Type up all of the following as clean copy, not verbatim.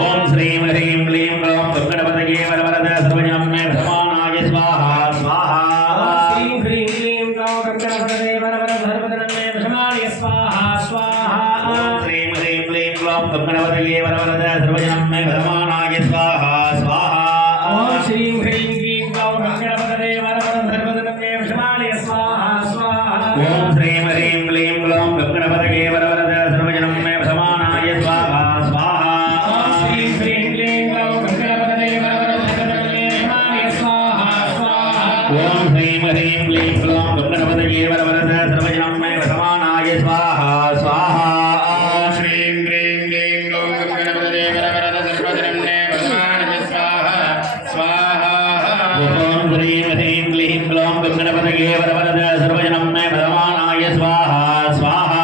ओम श्रीं ह्रीं क्लीं ग्लौं गणपतये वरवरद सर्वजनं मे प्रसमानाय स्वाहा स्वाहा श्रीं ह्रीं क्लीं ग्लौं गणपतये वरवरद सर्वजनं मे प्रसमानाय स्वाहा स्वाहा ओम श्रीं ह्रीं क्लीं ग्लौं गणपतये वरवरद सर्वजनं मे प्रसमानाय स्वाहा स्वाहा ओम श्रीं ह्रीं क्लीं ग्लौं गणपतये वरवरद सर्वजनं मे प्रसमानाय स्वाहा स्वाहा ओम श्रीं ह्रीं क्लीं ग्लौं गणपतये वरवरद सर्वजनं मे प्रसमानाय स्वाहा स्वाहा ओम श्रीं ह्रीं क्लीं ग्लौं गणपतये वरवरद सर्वजनं मे प्रसमानाय स्वाहा स्वाहा ओम श्रीं ह्रीं क्लीं ग्लौं गणपतये वरवरद सर्वजनं मे प्रसमानाय स्वाहा स्वाहा श्रीं ह्रीं क्लीं ग्लौं गणपतये वरवरद सर्वजनं मे प्रसमानाय स्वाहा स्वाहा ओम श्रीं ह्रीं क्लीं ग्लौं गणपतये वरवरद सर्वजनं मे प्रसमानाय स्वाहा स्वाहा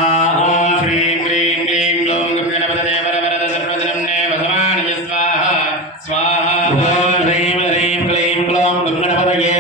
श्रीं ह्रीं क्लीं ग्लौं गणपतये वरवरद सर्वजनं मे प्रसमानाय स्वाहा स्वाहा ओम श्रीं ह्रीं क्लीं ग्लौं गणपतये